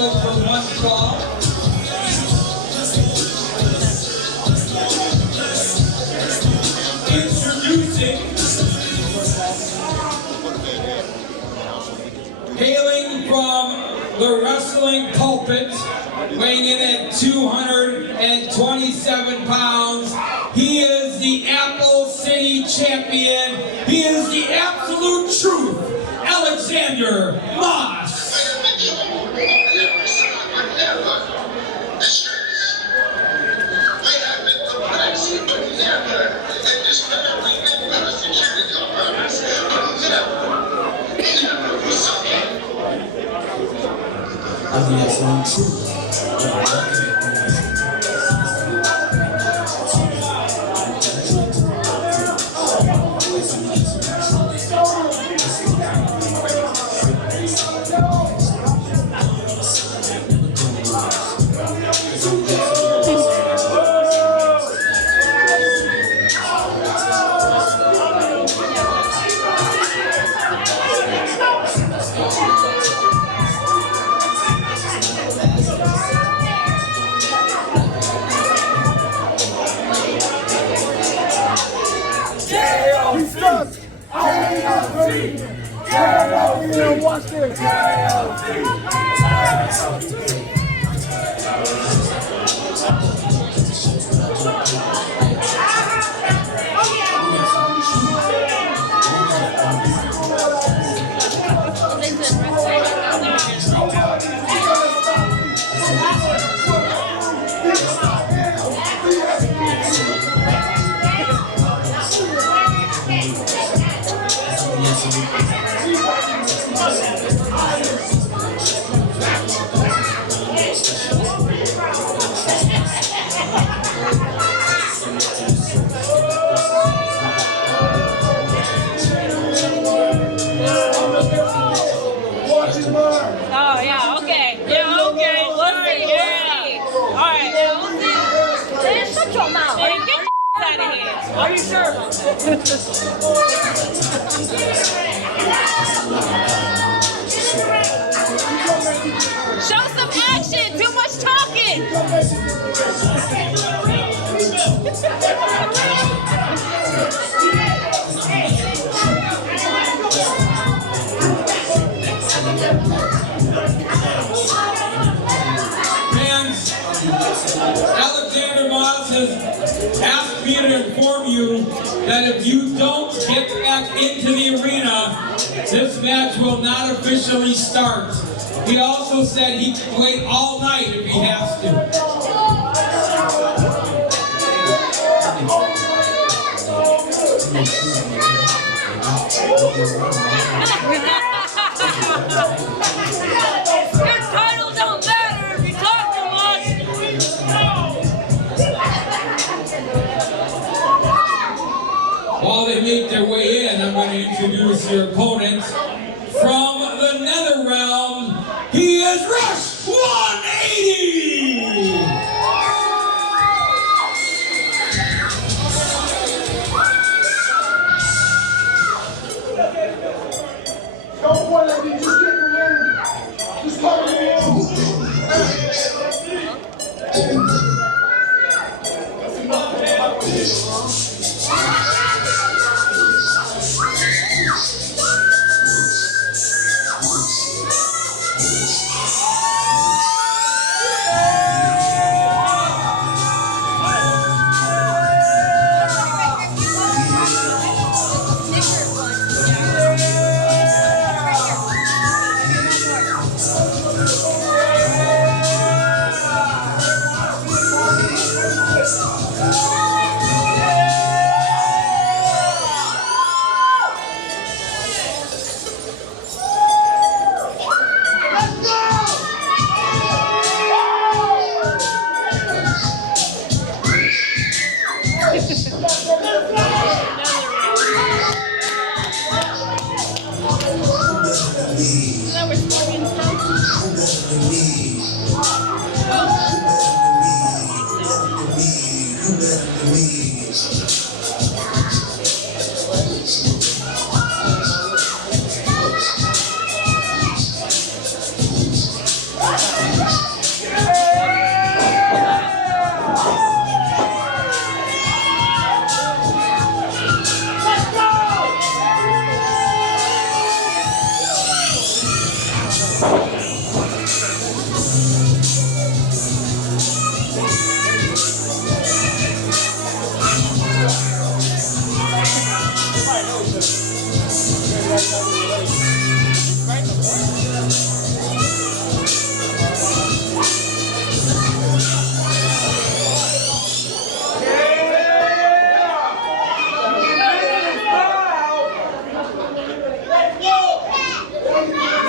go for one fall. Introducing, hailing from the wrestling pulpit, weighing in at 227 pounds, he is the Apple City champion. He is the absolute truth, Alexander Moss. I'm the absolute truth. Watch this. Are you sure about that? Show some action! Too much talking! Fans, Alexander Moss has asked me to inform you that if you don't get back into the arena, this match will not officially start. He also said he can wait all night if he has to. Your title don't matter if you talk too much! While they make their way in, I'm going to introduce your opponent from the Nether Realm. He is Rush 180! Don't point at me, just get in the ring. Just come in the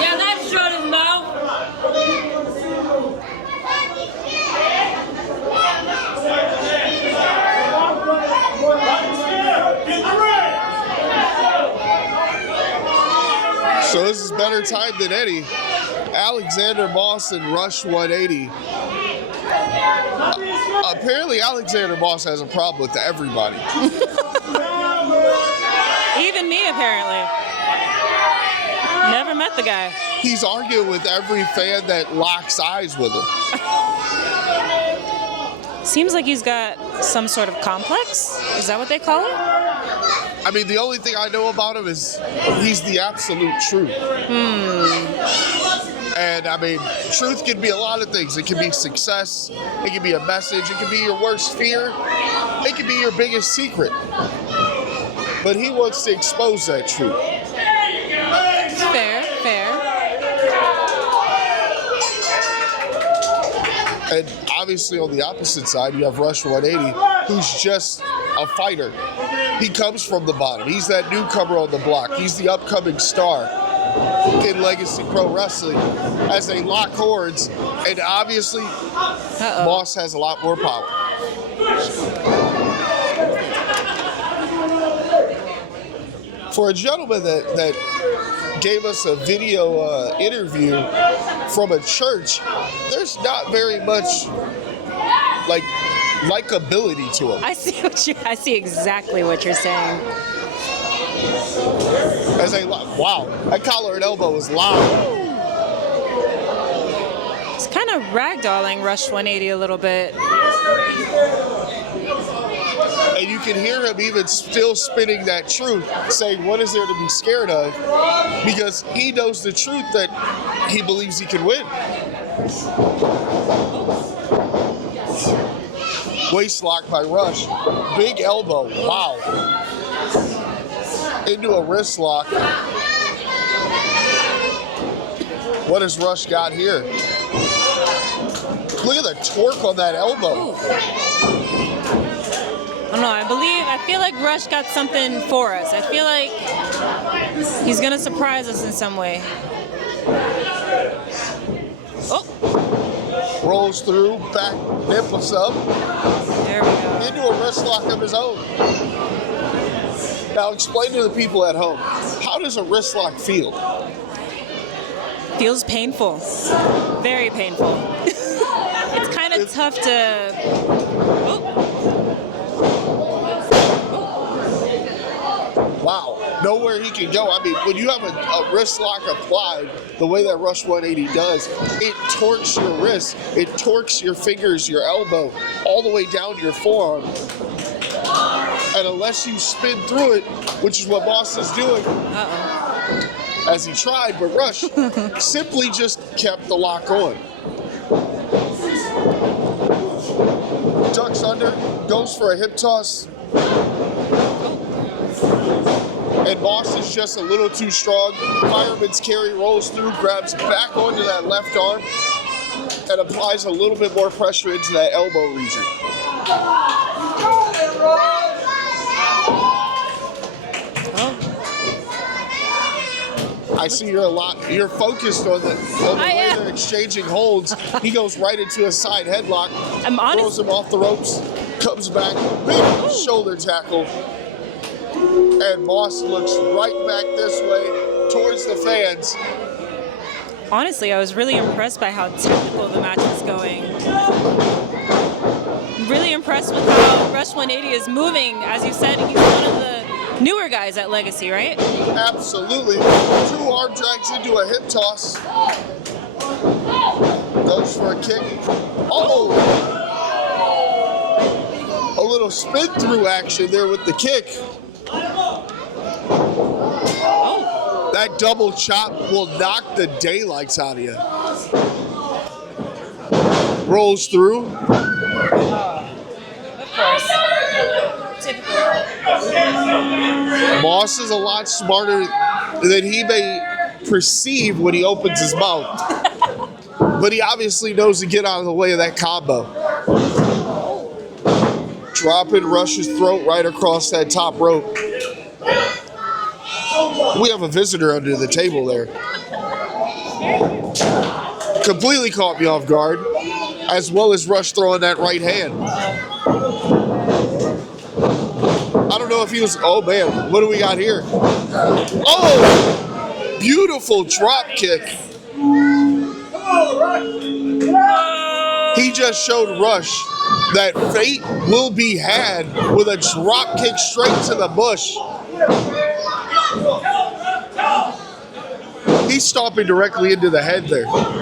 Yeah, that's shut his mouth. So this is better time than any. Alexander Moss and Rush 180. Apparently Alexander Moss has a problem with everybody. Even me, apparently. Never met the guy. He's arguing with every fan that locks eyes with him. Seems like he's got some sort of complex. Is that what they call it? I mean, the only thing I know about him is he's the absolute truth. And I mean, truth can be a lot of things. It can be success, it can be a message, it can be your worst fear, it can be your biggest secret. But he wants to expose that truth. Fair, fair. And obviously on the opposite side, you have Rush 180, who's just a fighter. He comes from the bottom. He's that newcomer on the block. He's the upcoming star in Legacy Pro Wrestling as they lock horns. And obviously, Moss has a lot more power. For a gentleman that gave us a video interview from a church, there's not very much likability to him. I see exactly what you're saying. Wow, that collar and elbow was loud. It's kind of ragdolling Rush 180 a little bit. And you can hear him even still spinning that truth, saying, what is there to be scared of? Because he knows the truth that he believes he can win. Waist lock by Rush. Big elbow. Wow. Into a wrist lock. What has Rush got here? Look at the torque on that elbow. I don't know, I feel like Rush got something for us. I feel like he's gonna surprise us in some way. Oh! Rolls through, back nipples up. There we go. Into a wrist lock of his own. Now explain to the people at home, how does a wrist lock feel? Feels painful. Very painful. It's kind of tough to... Oh. Wow, nowhere he can go. I mean, when you have a wrist lock applied, the way that Rush 180 does, it torques your wrist, it torques your fingers, your elbow, all the way down to your forearm. And unless you spin through it, which is what Moss is doing, as he tried, but Rush simply just kept the lock on. Ducks under, goes for a hip toss. And Moss is just a little too strong. Fireman's carry, rolls through, grabs back onto that left arm, and applies a little bit more pressure into that elbow region. I see you're focused on the way they're exchanging holds. He goes right into a side headlock, throws him off the ropes, comes back, big shoulder tackle. And Moss looks right back this way towards the fans. Honestly, I was really impressed by how technical the match is going. Really impressed with how Rush 180 is moving. As you said, he's one of the newer guys at Legacy, right? Absolutely. 2 arm drags into a hip toss. Goes for a kick. Oh! A little spin through action there with the kick. That double chop will knock the daylights out of you. Rolls through. Of course. Typical. Moss is a lot smarter than he may perceive when he opens his mouth. But he obviously knows to get out of the way of that combo. Dropping Rush's throat right across that top rope. We have a visitor under the table there. Completely caught me off guard, as well as Rush throwing that right hand. I don't know if he was, oh man, what do we got here? Oh, beautiful drop kick. He just showed Rush that fate will be had with a drop kick straight to the bush. He's stomping directly into the head there. Rush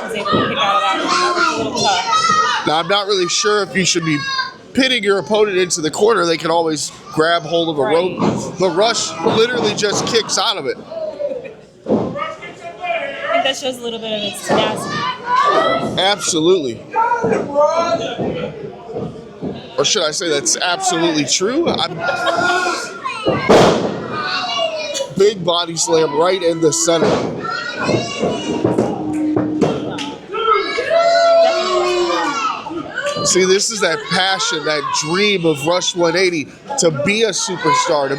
was able to kick out of that one. That was a little tough. Now, I'm not really sure if you should be pitting your opponent into the corner. They can always grab hold of a rope. But Rush literally just kicks out of it. I think that shows a little bit of his tenacity. Absolutely. Or should I say that's absolutely true? Big body slam right in the center. See, this is that passion, that dream of Rush 180 to be a superstar,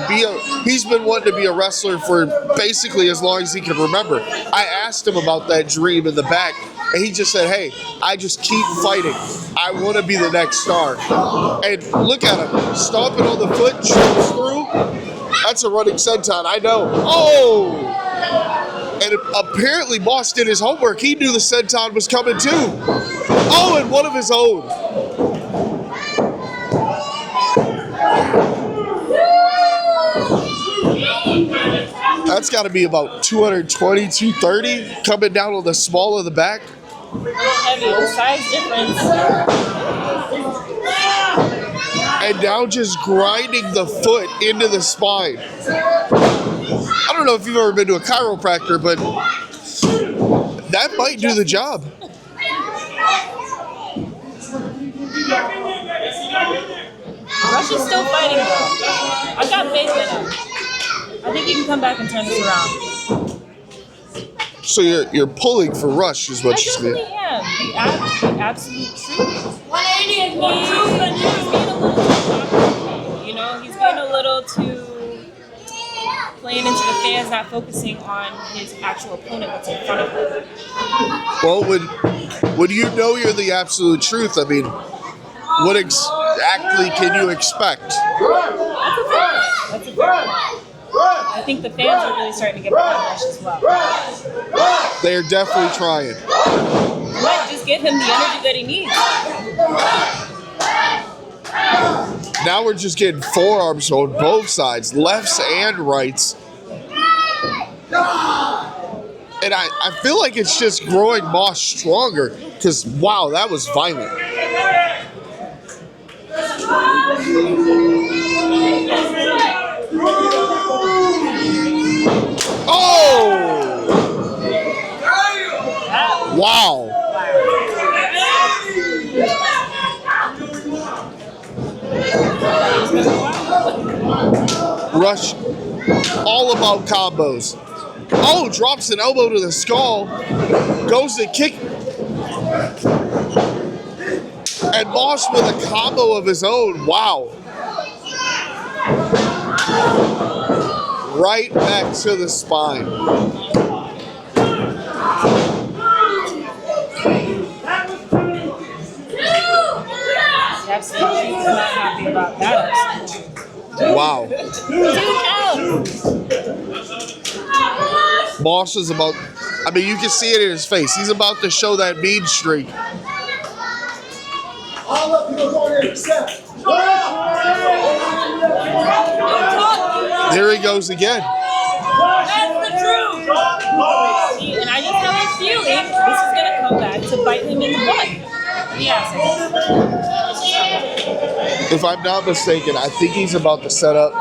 he's been wanting to be a wrestler for basically as long as he can remember. I asked him about that dream in the back, and he just said, hey, I just keep fighting. I want to be the next star. And look at him, stomping on the foot, trips through. That's a running senton, I know. Oh! And apparently Moss did his homework. He knew the senton was coming too. Oh, and one of his own. That's got to be about 220, 230, coming down on the small of the back. Heavy, the size difference. And now just grinding the foot into the spine. I don't know if you've ever been to a chiropractor, but that might do the job. Rush is still fighting though. I got faith in him. I think he can come back and turn this around. So you're pulling for Rush is what you're saying. I definitely am. The absolute truth. 180 is more truth than you. He's being a little too playing into the fans, not focusing on his actual opponent that's in front of him. Well, when you know you're the absolute truth, I mean, what exactly can you expect? That's a fair point. I think the fans are really starting to get behind Rush as well. They're definitely trying. Might just give him the energy that he needs. Now we're just getting forearms on both sides, lefts and rights. And I feel like it's just growing Moss stronger because, wow, that was violent. Oh! Wow. Rush, all about combos. Oh, drops an elbow to the skull, goes to kick. And Moss with a combo of his own, wow. Right back to the spine. Absolutely, he's not happy about that. Wow. 2 counts. Moss is about, I mean, you can see it in his face. He's about to show that mean streak. All up, people going in accept. There he goes again. That's the truth. And I just have a feeling this is going to come back to bite him in the butt. Yes. If I'm not mistaken, I think he's about to set up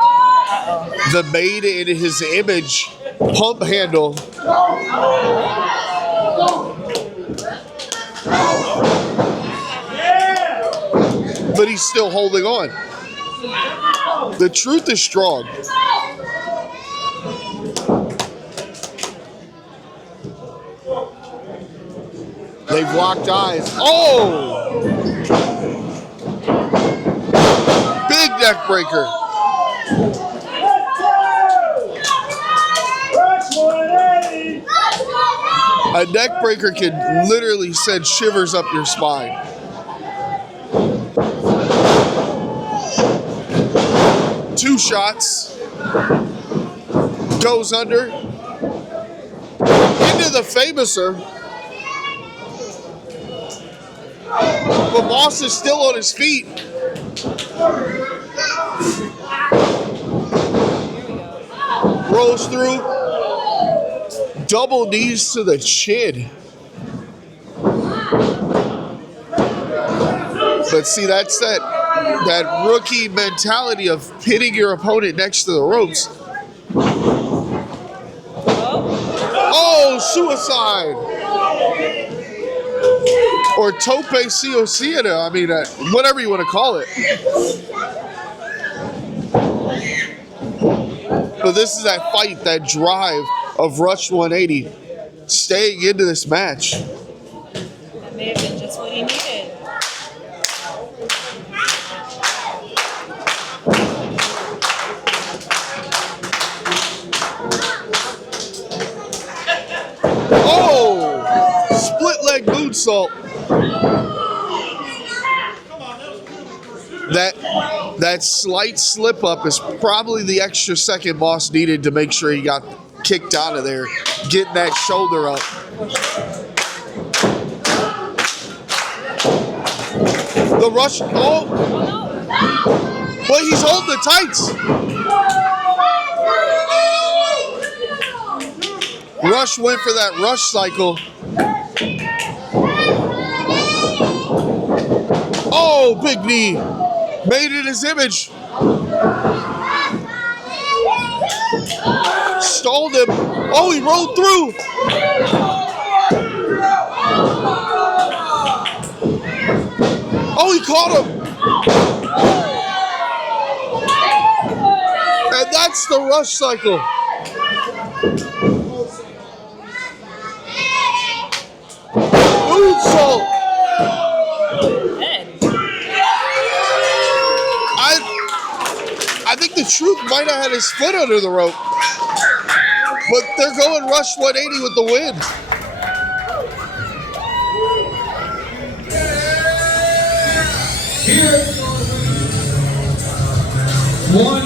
the made in his image pump handle. But he's still holding on. The truth is strong. They've locked eyes. Oh! Big neck breaker. A neck breaker can literally send shivers up your spine. Two shots. Goes under. Into the famouser. But Moss is still on his feet. Rolls through. Double knees to the chin. But see, that's that rookie mentality of pitting your opponent next to the ropes. Oh, suicide. Or tope siocena, I mean, whatever you want to call it. But this is that fight, that drive of Rush 180, staying into this match. That may have been just what he needed. Oh! Split leg moonsault. That slight slip up is probably the extra second Moss needed to make sure he got kicked out of there, getting that shoulder up. The Rush, oh! But he's holding the tights. Rush went for that rush cycle. Oh, big knee. Made it his image. Stalled him. Oh, he rolled through. Oh, he caught him. And that's the rush cycle. Moonsault. I think the truth might have had his foot under the rope. But they're going Rush 180 with the win. Here, 1